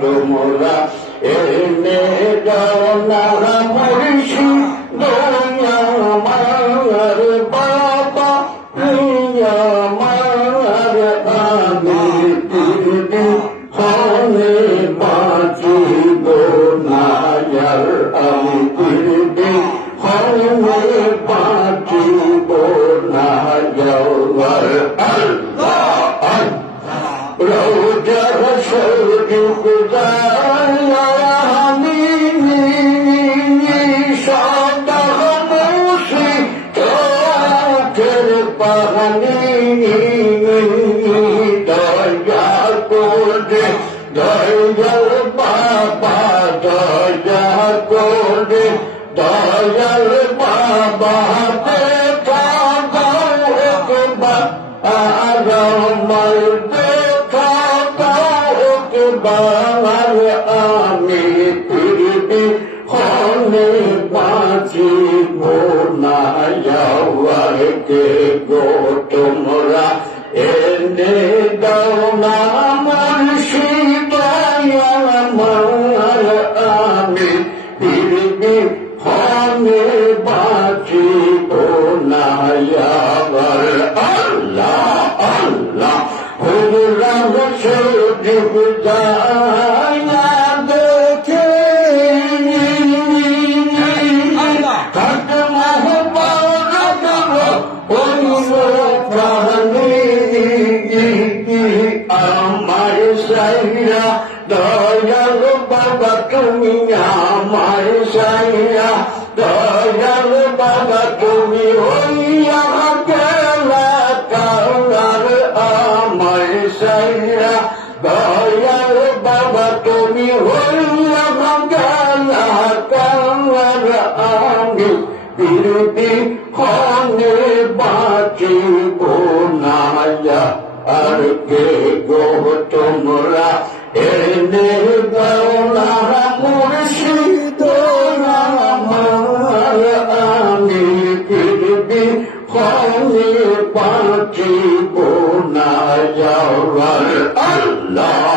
তোমরা এনে দাও না মুর্শিদ আমার বাবা আমার আমি হনে বাঁচিব না আমি হনে বাঁচিব না আল্লাহ রোজার শরীফ জানি সদা মুসি চোখের পানি দয়া করে দয়াল বাবা দয়া করে দয়াল বাবা দেখা দাও একবার আমার দেখা দাও একবার আমি ফিরবি হনে বাঁচিব না কে গো তোমরা এনে দাও না মুর্শিদ আমার আমি ফিরবি হনে বাঁচিব না আল্লাহ আল্লাহ হুজুরাম শরীফ জানা দেখে আমার সাইরা দয়াল বাবা তুমি আমার সাইরা দয়াল বাবা তুমি হইয়া গেলা কালার আমার সাইরা দয়াল বাবা তুমি হইয়া গেলা কালার আমি বিরতি হনে বাঁচিব না আর কে গো তোমরা এনে দাও না মুর্শিদ আমার আমি ফিরবি হনে বাঁচিব না আল্লাহ